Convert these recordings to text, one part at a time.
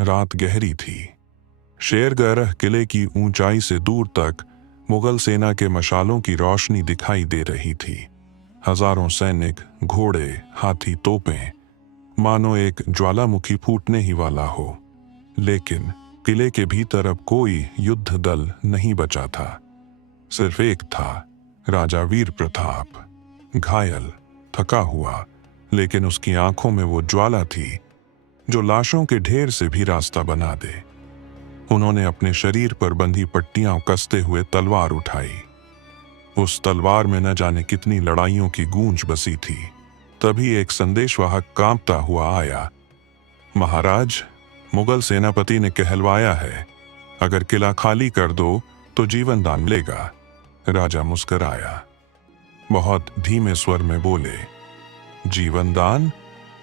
रात गहरी थी। शेरगढ़ किले की ऊंचाई से दूर तक मुगल सेना के मशालों की रोशनी दिखाई दे रही थी। हजारों सैनिक, घोड़े, हाथी, तोपें, मानो एक ज्वालामुखी फूटने ही वाला हो। लेकिन किले के भीतर अब कोई युद्ध दल नहीं बचा था। सिर्फ एक था, राजा वीर प्रताप, घायल, थका हुआ, लेकिन उसकी आंखों में वो ज्वाला थी जो लाशों के ढेर से भी रास्ता बना दे। उन्होंने अपने शरीर पर बंधी पट्टियां कसते हुए तलवार उठाई। उस तलवार में न जाने कितनी लड़ाइयों की गूंज बसी थी। तभी एक संदेशवाहक कांपता हुआ आया। महाराज, मुगल सेनापति ने कहलवाया है, अगर किला खाली कर दो तो जीवन दान मिलेगा। राजा मुस्कुराया, बहुत धीमे स्वर में बोले, जीवन दान?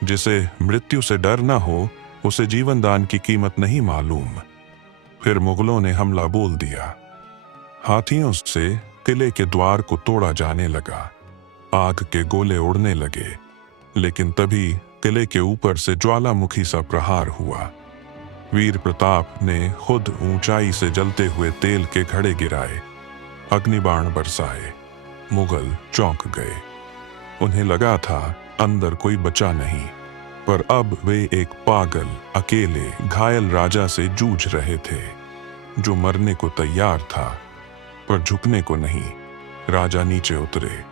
जिसे मृत्यु से डर न हो उसे जीवन दान की कीमत नहीं मालूम। फिर मुगलों ने हमला बोल दिया। हाथियों से किले के द्वार को तोड़ा जाने लगा। आग के गोले उड़ने लगे। लेकिन तभी किले के ऊपर से ज्वालामुखी सा प्रहार हुआ। वीर प्रताप ने खुद ऊंचाई से जलते हुए तेल के घड़े गिराए, अग्निबाण बरसाए। मुगल चौंक गए। उन्हें लगा था अंदर कोई बचा नहीं, पर अब वे एक पागल, अकेले, घायल राजा से जूझ रहे थे, जो मरने को तैयार था पर झुकने को नहीं। राजा नीचे उतरे,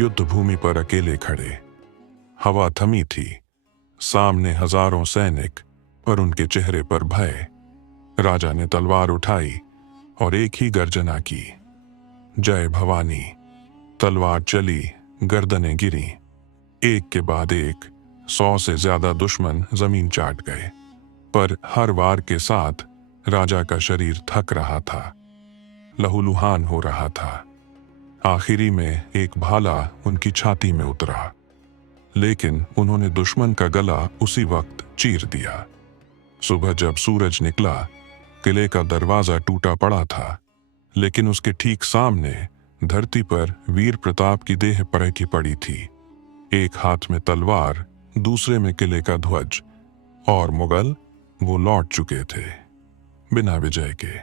युद्ध भूमि पर अकेले खड़े। हवा थमी थी, सामने हजारों सैनिक, पर उनके चेहरे पर भय। राजा ने तलवार उठाई और एक ही गर्जना की, जय भवानी। तलवार चली, गर्दनें गिरी। एक के बाद एक 100 से ज्यादा दुश्मन जमीन चाट गए। पर हर वार के साथ राजा का शरीर थक रहा था, लहूलुहान हो रहा था। आखिरी में एक भाला उनकी छाती में उतरा, लेकिन उन्होंने दुश्मन का गला उसी वक्त चीर दिया। सुबह जब सूरज निकला, किले का दरवाजा टूटा पड़ा था, लेकिन उसके ठीक सामने धरती पर वीर प्रताप की देह पलटी पड़ी थी। एक हाथ में तलवार, दूसरे में किले का ध्वज, और मुगल वो लौट चुके थे, बिना विजय के।